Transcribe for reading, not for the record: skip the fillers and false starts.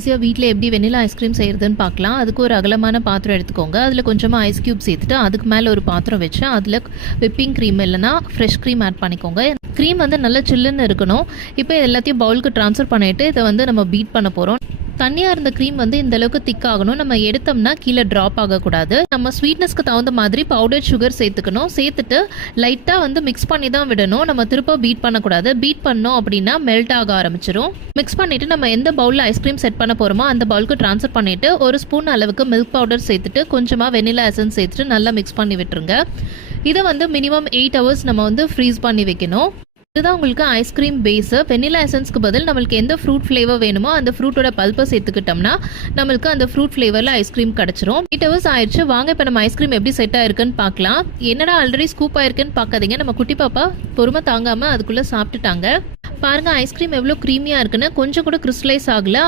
ஈஸியாக வீட்டில் எப்படி வெண்ணிலா ஐஸ்கிரீம் செய்கிறதுன்னு பார்க்கலாம். அதுக்கு ஒரு அகலமான பாத்திரம் எடுத்துக்கோங்க. அதில் கொஞ்சமாக ஐஸ் க்யூப் சேர்த்துட்டு அதுக்கு மேலே ஒரு பாத்திரம் வச்சு அதில் விப்பிங் க்ரீம் இல்லைனா ஃப்ரெஷ் க்ரீம் ஆட் பண்ணிக்கோங்க. க்ரீம் வந்து நல்லா சில்லுன்னு இருக்கணும். இப்போ எல்லாத்தையும் பவுலுக்கு ட்ரான்ஸ்ஃபர் பண்ணிவிட்டு இதை வந்து நம்ம பீட் பண்ண போகிறோம். தண்ணியாக இருந்த க்ரீம் வந்து இந்த அளவுக்கு திக் ஆகணும். நம்ம எடுத்தோம்னா கீழே ட்ராப் ஆகக்கூடாது. நம்ம ஸ்வீட்னஸ்க்கு தகுந்த மாதிரி பவுடர் சுகர் சேர்த்துக்கணும். சேர்த்துட்டு லைட்டாக வந்து மிக்ஸ் பண்ணி தான் விடணும். நம்ம திரும்ப பீட் பண்ணக்கூடாது. பீட் பண்ணோம் அப்படின்னா மெல்ட் ஆக ஆரம்பிச்சிடும். மிக்ஸ் பண்ணிவிட்டு நம்ம எந்த பவுலில் ஐஸ்கிரீம் செட் பண்ண போகிறோமோ அந்த பவுலுக்கு ட்ரான்ஸ்ஃபர் பண்ணிவிட்டு ஒரு ஸ்பூன் அளவுக்கு மில்க் பவுடர் சேர்த்துட்டு கொஞ்சமாக வெனிலா எசன்ஸ் சேர்த்துட்டு நல்லா மிக்ஸ் பண்ணி விட்டுருங்க. இதை வந்து மினிமம் 8 hours நம்ம வந்து ஃப்ரீஸ் பண்ணி வைக்கணும். இதுதான் உங்களுக்கு ஐஸ்கிரீம் பேஸு. வெனிலா எசன்ஸ்க்கு பதில் நம்மளுக்கு எந்த ஃப்ரூட் ஃப்ளேவர் வேணுமோ அந்த ஃப்ரூட்டோட பல்ப்பை சேர்த்துக்கிட்டோம்னா நம்மளுக்கு அந்த ஃப்ரூட் ஃப்ளேவரில் ஐஸ்கிரீம் கிடச்சிரும். 8 hours ஆயிடுச்சு. வாங்க இப்போ நம்ம ஐஸ்கிரீம் எப்படி செட் ஆயிருக்குன்னு பார்க்கலாம். என்னடா ஆல்ரெடி ஸ்கூப் ஆயிருக்குன்னு பார்க்காதீங்க. நம்ம குட்டி பாப்பா பொறுமை தாங்காமல் அதுக்குள்ளே சாப்பிட்டுட்டாங்க. பாருங்கள் ஐஸ்கிரீம் எவ்வளோ க்ரீமியாக இருக்குன்னு. கொஞ்சம் கூட கிறிஸ்டலைஸ் ஆகலை.